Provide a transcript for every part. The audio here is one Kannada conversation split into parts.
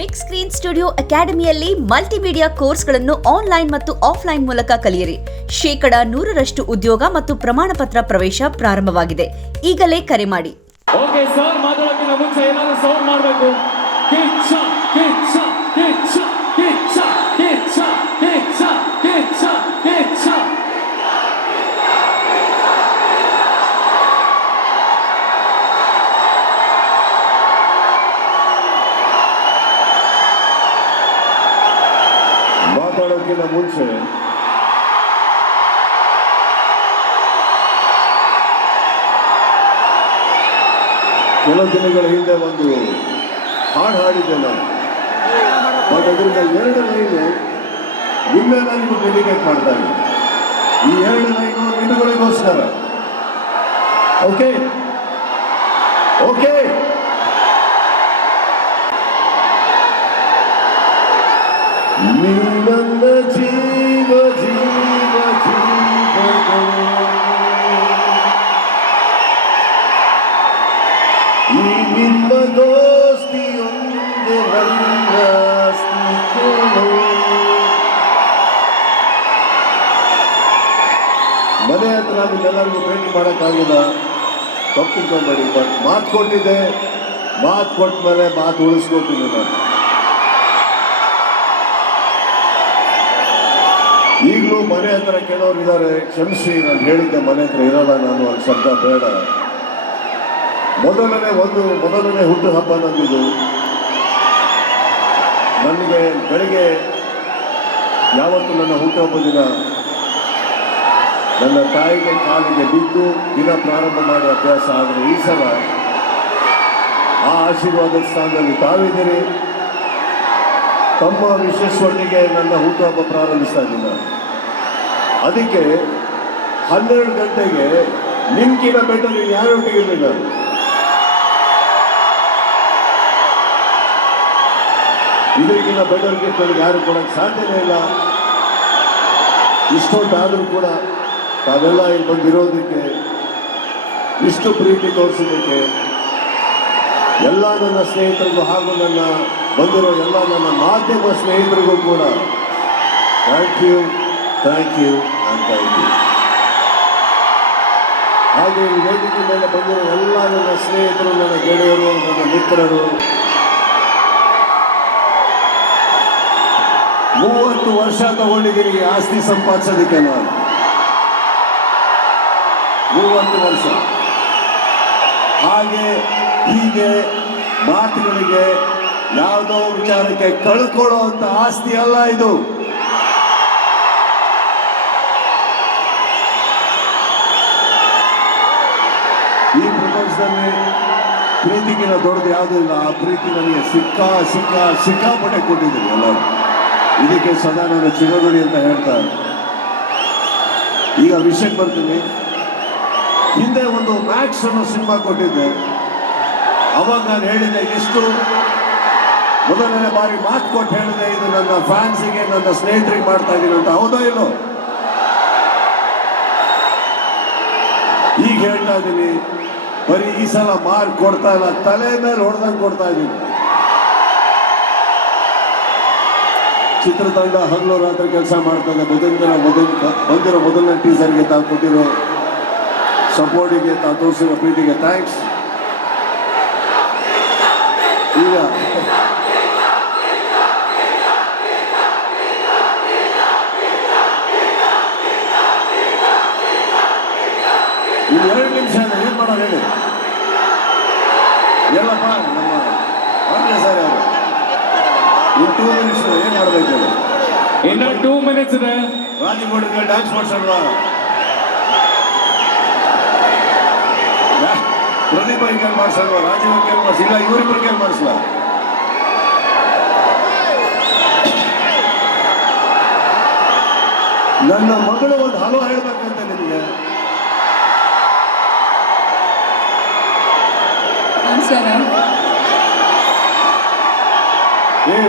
ಬಿಗ್ ಸ್ಕ್ರೀನ್ ಸ್ಟುಡಿಯೋ ಅಕಾಡೆಮಿಯಲ್ಲಿ ಮಲ್ಟಿಮೀಡಿಯಾ ಕೋರ್ಸ್ಗಳನ್ನು ಆನ್ಲೈನ್ ಮತ್ತು ಆಫ್ಲೈನ್ ಮೂಲಕ ಕಲಿಯಿರಿ. 100% ಉದ್ಯೋಗ ಮತ್ತು ಪ್ರಮಾಣ ಪತ್ರ ಪ್ರವೇಶ ಪ್ರಾರಂಭವಾಗಿದೆ. ಈಗಲೇ ಕರೆ ಮಾಡಿ. ಓಕೆ ಸರ್, ಮಾತಾಡೋಕ್ಕಿಂತ ಮುಂಚೆ ಏನಾದರೂ ಸೌಂಡ್ ಮಾಡಬೇಕು. ಕಿಚ್ಚ ಕಿಚ್ಚ ಕಿಚ್ಚ ಕಿಚ್ಚ ಕಿಚ್ಚ ಕಿಚ್ಚ ಕಿಚ್ಚ ಕಿಚ್ಚ. ಮಾತಾಡೋಕ್ಕಿಂತ ಮುಂಚೆ ಕೆಲವು ದಿನಗಳ ಹಿಂದೆ ಒಂದು ಹಾಡು ಹಾಡಿದ್ದೆ ನಾನು. ಬಟ್ ಅದರಿಂದ 2 ಲೈನು ನಿಮ್ಮೆಲ್ಲರಿಗೂ ಡೆಡಿಕೇಟ್ ಮಾಡ್ತಾ ಇದ್ದೀನಿ. ಈ 2 ಲೈನು ನಿಮ್ಮಗಳಿಗೋಸ್ಕರ. Okay okay. ನೀ ನನ್ನ ಜೀವ ಜೀವ ಜೀವ, ಈ ನಿಮ್ಮ ದೋಸ್ತಿಯೊಂದೇ ನನ್ನ ಆಸ್ತಿ. ಮನೆ ಹತ್ರ ನಿಮ್ಮೆಲ್ಲರಿಗೂ ಭೇಟಿ ಮಾಡೋಕ್ಕಾಗಿಲ್ಲ, ತಪ್ಪು ತಿಳ್ಕೊಂಬೇಡಿ. ಬಟ್ ಮಾತು ಕೊಟ್ಟಿದ್ದೆ, ಮಾತು ಕೊಟ್ಟ ಮೇಲೆ ಮಾತು ಉಳಿಸ್ಕೊತೀನಿ ನಾನು. ಈಗಲೂ ಮನೆ ಹತ್ರ ಕೆಲವರು ಇದ್ದಾರೆ, ಕ್ಷಮಿಸಿ, ನಾನು ಹೇಳಿದ್ದೆ ಮನೆ ಹತ್ರ ಇರಲ್ಲ ನಾನು, ಅಲ್ಲಿ ಶಬ್ದ ಬೇಡ. ಮೊದಲನೇ ಹುಟ್ಟು ಹಬ್ಬ ನಂದಿದು. ನನಗೆ ಬೆಳಗ್ಗೆ ಯಾವತ್ತು ನನ್ನ ಹುಟ್ಟುಹಬ್ಬ ದಿನ ನನ್ನ ತಾಯಿಗೆ ಕಾಲಿಗೆ ಬಿದ್ದು ದಿನ ಪ್ರಾರಂಭ ಮಾಡಿ ಅಭ್ಯಾಸ. ಆದರೆ ಈ ಸಲ ಆ ಆಶೀರ್ವಾದದ ಸ್ಥಾನದಲ್ಲಿ ತಾವಿದ್ದೀರಿ. ತಮ್ಮ ವಿಶೇಷೊಟ್ಟಿಗೆ ನನ್ನ ಹುಟ್ಟುಹಬ್ಬ ಪ್ರಾರಂಭಿಸ್ತಾ ಇದ್ದೀನಿ. ಅದಕ್ಕೆ 12 ಗಂಟೆಗೆ ನಿಮ್ಗಿನ ಬೆಟರ್ ಯಾರೊಟ್ಟಿಗಿರಲಿ ನಾನು. ಇದಕ್ಕಿಂತ ಬೆಟರ್ ಗಿಫ್ಟ್ ನನಗೆ ಯಾರು ಕೊಡೋಕ್ಕೆ ಸಾಧ್ಯನೇ ಇಲ್ಲ. ಇಷ್ಟೊಂದಾದರೂ ಕೂಡ ತಾವೆಲ್ಲ ಇಲ್ಲಿ ಬಂದಿರೋದಕ್ಕೆ, ಇಷ್ಟು ಪ್ರೀತಿ ತೋರಿಸೋದಕ್ಕೆ ಎಲ್ಲ ನನ್ನ ಸ್ನೇಹಿತರಿಗೂ ಹಾಗೂ ನನ್ನ ಬಂದಿರೋ ಎಲ್ಲ ನನ್ನ ಮಾಧ್ಯಮ ಸ್ನೇಹಿತರಿಗೂ ಕೂಡ ಥ್ಯಾಂಕ್ ಯು ಅಂತ ಇದ್ದೀನಿ. ಹಾಗೆ ಈ ವೇದಿಕೆ ಮೇಲೆ ಬಂದಿರೋ ಎಲ್ಲ ನನ್ನ ಸ್ನೇಹಿತರು, ನನ್ನ ಗೆಳೆಯರು, ನನ್ನ ಮಿತ್ರರು, 30 ವರ್ಷ ತಗೊಂಡಿದ್ದೀನಿ ಈ ಆಸ್ತಿ ಸಂಪಾದಿಸೋದಕ್ಕೆ ನಾನು. 30 ವರ್ಷ. ಹಾಗೆ ಹೀಗೆ ಮಾತುಗಳಿಗೆ, ಯಾವುದೋ ವಿಚಾರಕ್ಕೆ ಕಳ್ಕೊಳ್ಳೋ ಅಂತ ಆಸ್ತಿ ಅಲ್ಲ ಇದು. ಈ ಪ್ರಪಂಚದಲ್ಲಿ ಪ್ರೀತಿಗಿನ ದೊಡ್ಡದು ಯಾವುದೂ ಇಲ್ಲ. ಆ ಪ್ರೀತಿ ನನಗೆ ಸಿಕ್ಕಾಪಟ್ಟೆ ಕೊಟ್ಟಿದ್ದೀನಿ ಎಲ್ಲರೂ. ಇದಕ್ಕೆ ಸದಾ ನಾನು ಚಿರಋಣಿ ಅಂತ ಹೇಳ್ತಾರೆ. ಈಗ ವಿಷಯಕ್ಕೆ ಬರ್ತೀನಿ. ಹಿಂದೆ ಒಂದು ಮ್ಯಾಕ್ಸ್ ಅನ್ನೋ ಸಿನಿಮಾ ಕೊಟ್ಟಿದ್ದೆ. ಅವಾಗ ನಾನು ಹೇಳಿದ್ದೆ, ಎಷ್ಟು ಮೊದಲನೇ ಬಾರಿ ಮಾತು ಕೊಟ್ಟು ಹೇಳಿದೆ, ಇದು ನನ್ನ ಫ್ಯಾನ್ಸಿಗೆ, ನನ್ನ ಸ್ನೇಹಿತರಿಗೆ ಮಾಡ್ತಾ ಇದ್ದೀನಿ ಅಂತ. ಹೌದೋ ಇಲ್ಲೋ? ಈಗ ಹೇಳ್ತಾ ಇದ್ದೀನಿ, ಬರೀ ಈ ಸಲ ಮಾರ್ಕ್ ಕೊಡ್ತಾ ಇಲ್ಲ, ತಲೆ ಮೇಲೆ ಹೊಡೆದಂಗೆ ಕೊಡ್ತಾ ಇದ್ದೀನಿ. ಚಿತ್ರತಂಡ ಹಗಲು ರಾತ್ರಿ ಕೆಲಸ ಮಾಡ್ತಾ ಇದೆ. ಬಂದಿರೋ ಮೊದಲನೇ ಟೀಸರ್ಗೆ ತಾವು ಕೊಟ್ಟಿರೋ ಸಪೋರ್ಟಿಗೆ, ತಾವು ತೋರಿಸಿರೋ ಪ್ರೀತಿಗೆ ಥ್ಯಾಂಕ್ಸ್. ಈಗ ಇನ್ನು 2 ನಿಮಿಷ ಏನು ಮಾಡೋದು ಹೇಳಿ? ಎಲ್ಲಪ್ಪ ನಮ್ಮ ಸರ್ ಅವರು ಇನ್ನು 2 ಮಿನಿಟ್ಸ್ ಏನು ಮಾಡಬೇಕು? ಇನ್ನು 2 ಮಿನಿಟ್ಸ್ ಇದೆ. ರಾಜಗೋಡಿಗೆ ಡ್ಯಾನ್ಸ್ ಮಾಡ್ಸಲ್ವಾ? ಪ್ರದೀಪ್ ಕೈಲಿ ಮಾಡ್ಸಲ್ವಾ? ರಾಜೀವ್ ಕೈಲಿ ಮಾಡಿಸಿಲ್ಲ, ಇವರಿಬ್ಬರು ಕೈಲಿ ಮಾಡಿಸಲ್ಲ. ನನ್ನ ಮಗಳು ಒಂದು ಹಲೋ ಹೇಳ್ಬೇಕಂತ ನಿಮಗೆ.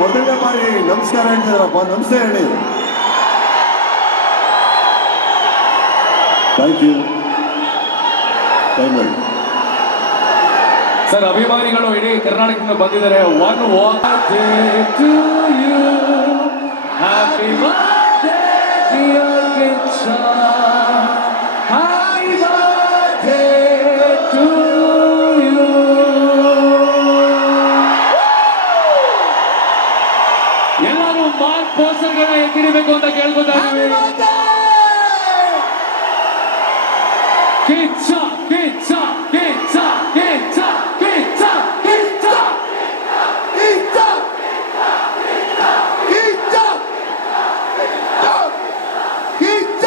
ಮೊದಲನೇ ಬಾರಿ ನಮಸ್ಕಾರ ಹೇಳ್ತಿದ್ರಪ್ಪ, ನಮಸ್ತೆ ಹೇಳಿ. Thank you. ಸರ್ ಅಭಿಮಾನಿಗಳು ಇಡೀ ಕರ್ನಾಟಕದಿಂದ ಬಂದಿದ್ದಾರೆ. One birthday to you, happy birthday dear Kichcha, happy birthday to you. ಎಲ್ಲರೂ ಮಾರ್ಕ್ ಪೋಸ್ಟರ್ಗಳನ್ನ ಎತ್ತಿಡಬೇಕು ಅಂತ ಕೇಳ್ಕೊತಾ ಇದ್ದೀವಿ. ಕಿಚ್ಚ ಕಿಚ್ಚ ಕಿಚ್ಚ ಕಿಚ್ಚ ಕಿಚ್ಚ ಕಿಚ್ಚ ಕಿಚ್ಚ ಕಿಚ್ಚ ಕಿಚ್ಚ.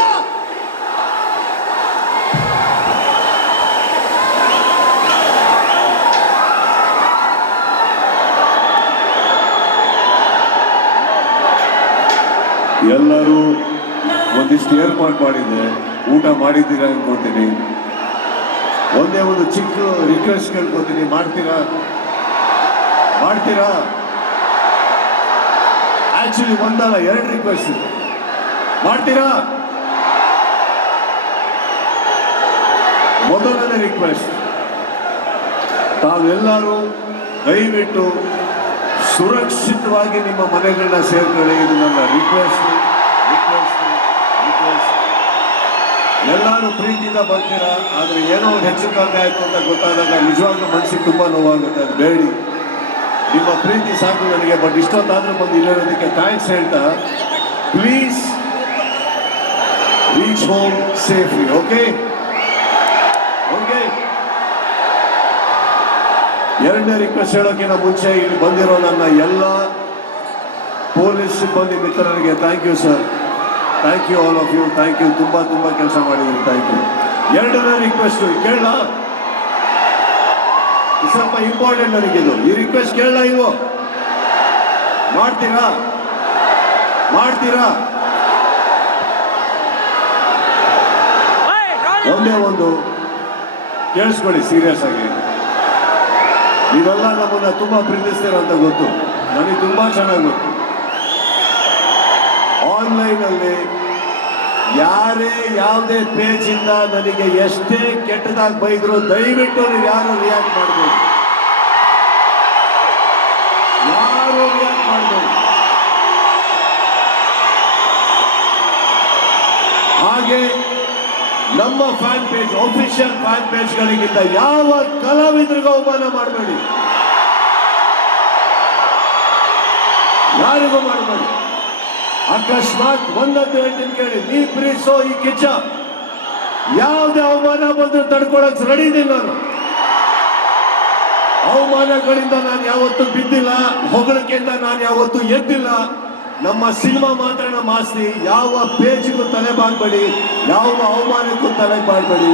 ಎಲ್ಲರೂ ಒಂದಿಷ್ಟು ಏರ್ಪಾಟ್ ಮಾಡಿದ್ದೆ, ಊಟ ಮಾಡಿದ್ದೀರಾ ಅನ್ಕೋತೀನಿ. ಒಂದೇ ಒಂದು ಚಿಕ್ಕ ರಿಕ್ವೆಸ್ಟ್ ಕೇಳ್ಕೊತೀನಿ, ಮಾಡ್ತೀರಾ? ಆಕ್ಚುಲಿ ಒಂದಲ್ಲ 2 ರಿಕ್ವೆಸ್ಟ್ ಮಾಡ್ತೀರಾ? ಮೊದಲನೇ ರಿಕ್ವೆಸ್ಟ್, ತಾವೆಲ್ಲರೂ ದಯವಿಟ್ಟು ಸುರಕ್ಷಿತವಾಗಿ ನಿಮ್ಮ ಮನೆಗಳನ್ನ ಸೇರ್ಕೊಳ್ಳಿ. ಇದು ನನ್ನ ರಿಕ್ವೆಸ್ಟ್. ಎಲ್ಲರೂ ಪ್ರೀತಿಯಿಂದ ಬರ್ತೀರಾ, ಆದರೆ ಏನೋ ಒಂದು ಹೆಚ್ಚು ಕಮ್ಮಿ ಆಯಿತು ಅಂತ ಗೊತ್ತಾದಾಗ ನಿಜವಾಗ್ಲೂ ಮನಸ್ಸಿಗೆ ತುಂಬ ನೋವಾಗುತ್ತೆ. ಅದು ಬೇಡಿ, ನಿಮ್ಮ ಪ್ರೀತಿ ಸಾಕು ನನಗೆ. ಬಟ್ ಇಷ್ಟೊತ್ತಾದರೂ ಬಂದು ಇಲ್ಲಿರೋದಕ್ಕೆ ಥ್ಯಾಂಕ್ಸ್ ಹೇಳ್ತಾ, please reach home safely. Okay. ಎರಡನೇ ರಿಕ್ವೆಸ್ಟ್ ಹೇಳೋಕ್ಕಿಂತ ಮುಂಚೆ ಇಲ್ಲಿ ಬಂದಿರೋ ನನ್ನ ಎಲ್ಲ ಪೊಲೀಸ್ ಸಿಬ್ಬಂದಿ ಮಿತ್ರರಿಗೆ thank you sir, thank you all of you, thank you. ತುಂಬ ಕೆಲಸ ಮಾಡಿದ್ದೀರಿ, ಥ್ಯಾಂಕ್ ಯು. ಎರಡನೇ ರಿಕ್ವೆಸ್ಟ್ ಕೇಳ, ಸ್ವಲ್ಪ ಇಂಪಾರ್ಟೆಂಟ್ ನನಗಿದು. ಈ ರಿಕ್ವೆಸ್ಟ್ ಕೇಳಲ್ಲ, ಇವು ಮಾಡ್ತೀರಾ? ಒಂದೇ ಒಂದು ಕೇಳಿಸ್ಕೊಳ್ಳಿ ಸೀರಿಯಸ್ ಆಗಿ. ನೀವೆಲ್ಲ ನಮ್ಮನ್ನ ತುಂಬಾ ಪ್ರೀತಿಸ್ತೀರ ಅಂತ ಗೊತ್ತು, ನನಗೆ ತುಂಬಾ ಚೆನ್ನಾಗಿ ಗೊತ್ತು. ಆನ್ಲೈನಲ್ಲಿ ಯಾರೇ ಯಾವುದೇ ಪೇಜ್ ಇಂದ ನನಗೆ ಎಷ್ಟೇ ಕೆಟ್ಟದಾಗಿ ಬೈದ್ರು ದಯವಿಟ್ಟು ನೀವು ಯಾರು ರಿಯಾಕ್ಟ್ ಮಾಡಬೇಕು. ಹಾಗೆ ನಮ್ಮ ಫ್ಯಾನ್ ಪೇಜ್, ಆಫಿಷಿಯಲ್ ಫ್ಯಾನ್ ಪೇಜ್ಗಳಿಗಿಂತ ಯಾವ ಕಲಾವಿದರಿಗೂ ಅವಮಾನ ಮಾಡಬೇಡಿ, ಯಾರಿಗೂ ಮಾಡಬೇಡಿ. ಅಕಸ್ಮಾತ್ ಒಂದೊಂದು ಹೇಳ್ತೀನಿ ಕೇಳಿ, ನೀ ಪ್ರೀಸೋ ಈ ಕಿಚ್ಚ ಯಾವುದೇ ಅವಮಾನ ಬಂದು ತಡ್ಕೊಳಕ್ ರೆಡಿ ಇದ್ದೀನಿ ನಾನು. ಅವಮಾನಗಳಿಂದ ನಾನು ಯಾವತ್ತೂ ಬಿದ್ದಿಲ್ಲ, ಹೊಗಳಿಕೆಯಿಂದ ನಾನು ಯಾವತ್ತೂ ಎದ್ದಿಲ್ಲ. ನಮ್ಮ ಸಿನಿಮಾ ಮಾತ್ರ ನಮ್ಮ ಆಸ್ತಿ. ಯಾವ ಪೇಜ್ಗೂ ತಲೆ ಬಾಗಬೇಡಿ, ಯಾವ ಅವಮಾನಕ್ಕೂ ತಲೆ ಬಾಗಬೇಡಿ.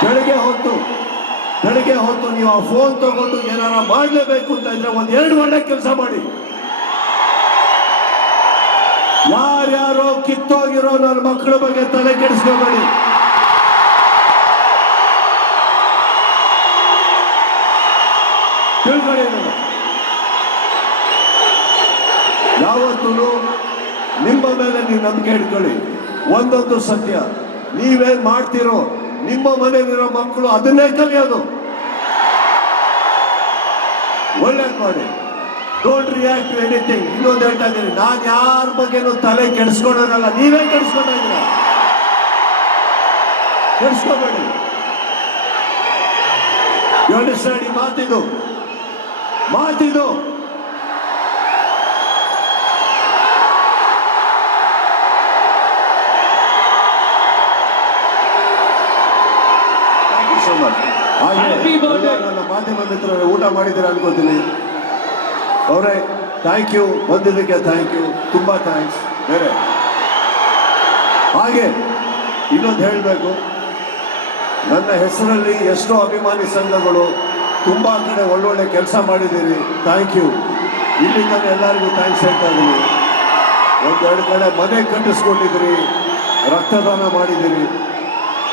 ಬೆಳಗ್ಗೆ ಹೊತ್ತು ನೀವು ಆ ಫೋನ್ ತಗೊಂಡು ಏನಾರ ಮಾಡಲೇಬೇಕು ಅಂತ ಇದ್ರೆ 1-2 ಒಳ್ಳೆ ಕೆಲಸ ಮಾಡಿ. ಯಾರ್ಯಾರೋ ಕಿತ್ತೋಗಿರೋ ನನ್ನ ಮಕ್ಕಳ ಬಗ್ಗೆ ತಲೆ ಕೆಡಿಸ್ಕೋಬೇಡಿ. ತಿಳ್ಕೊಳ್ಳಿ, ಯಾವತ್ತೂ ನಿಮ್ಮ ಮೇಲೆ ನೀವು ನಂಬಿಕೆ ಇಟ್ಕೊಳ್ಳಿ. ಒಂದೊಂದು ಸತ್ಯ, ನೀವೇನ್ ಮಾಡ್ತೀರೋ ನಿಮ್ಮ ಮನೆಯಲ್ಲಿರೋ ಮಕ್ಕಳು ಅದನ್ನೇ ಕಲಿಯೋದು. ಒಳ್ಳೇದು ಮಾಡಿ, ಡೋಂಟ್ ರಿಯಾಕ್ಟ್ ಟು ಎನಿಥಿಂಗ್. ಇನ್ನೊಂದು ಹೇಳ್ತಾ ಇದ್ದೀನಿ, ನಾನು ಯಾರ ಬಗ್ಗೆನೂ ತಲೆ ಕೆಡಿಸ್ಕೊಳ್ಳೋದಲ್ಲ, ನೀವೇ ಕೆಡಿಸ್ಕೊತಾ ಇದ್ದೀರ. ಕೆಡಿಸ್ಕೋಬೇಡಿ. ಈ ಮಾತಿದು ನನ್ನ ಮಾಧ್ಯಮ ಮಿತ್ರರೇ ಊಟ ಮಾಡಿದ್ದೀರಾ ಅನ್ಕೋತೀನಿ. ಅವರೇ ಥ್ಯಾಂಕ್ ಯು, ಬಂದಿದ್ದಕ್ಕೆ ಥ್ಯಾಂಕ್ ಯು, ತುಂಬಾ ಥ್ಯಾಂಕ್ಸ್. ಬೇರೆ ಹಾಗೆ ಇನ್ನೊಂದು ಹೇಳಬೇಕು, ನನ್ನ ಹೆಸರಲ್ಲಿ ಎಷ್ಟೋ ಅಭಿಮಾನಿ ಸಂಘಗಳು ತುಂಬ ಕಡೆ ಒಳ್ಳೊಳ್ಳೆ ಕೆಲಸ ಮಾಡಿದ್ದೀರಿ, ಥ್ಯಾಂಕ್ ಯು. ಇಲ್ಲಿಂದ ಎಲ್ಲರಿಗೂ ಥ್ಯಾಂಕ್ಸ್ ಹೇಳ್ತಾ ಇದ್ದೀನಿ. 1-2 ಕಡೆ ಮನೆ ಕಟ್ಟಿಸ್ಕೊಂಡಿದ್ದೀರಿ, ರಕ್ತದಾನ ಮಾಡಿದ್ದೀರಿ.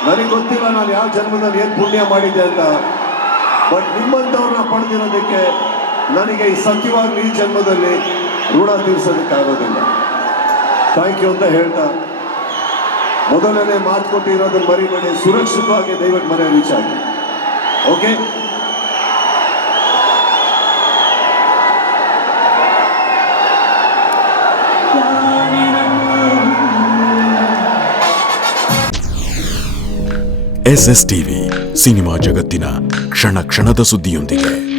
ನನಗೆ ಗೊತ್ತಿಲ್ಲ ನಾನು ಯಾವ ಜನ್ಮದಲ್ಲಿ ಏನು ಪುಣ್ಯ ಮಾಡಿದ್ದೆ ಅಂತ, ಬಟ್ ನಿಮ್ಮಂಥವ್ರನ್ನ ಪಡೆದಿರೋದಕ್ಕೆ ನನಗೆ ಈ ಸತ್ಯವಾಗ್ಲೂ ಈ ಜನ್ಮದಲ್ಲಿ ಋಣ ತೀರ್ಸೋದಕ್ಕಾಗೋದಿಲ್ಲ. ಥ್ಯಾಂಕ್ ಯು ಅಂತ ಹೇಳ್ತಾ, ಮೊದಲನೇ ಮಾತು ಕೊಟ್ಟಿರೋದನ್ನು ಮರಿಬೇಡಿ. ಸುರಕ್ಷಿತವಾಗಿ ದಯವಿಟ್ಟು ಮನೆ ರೀಚ್ ಆಗಿ. ಓಕೆ, SS ಟಿವಿ ಸಿನಿಮಾ ಜಗತ್ತಿನ ಕ್ಷಣ ಕ್ಷಣದ ಸುದ್ದಿಯೊಂದಿಗೆ.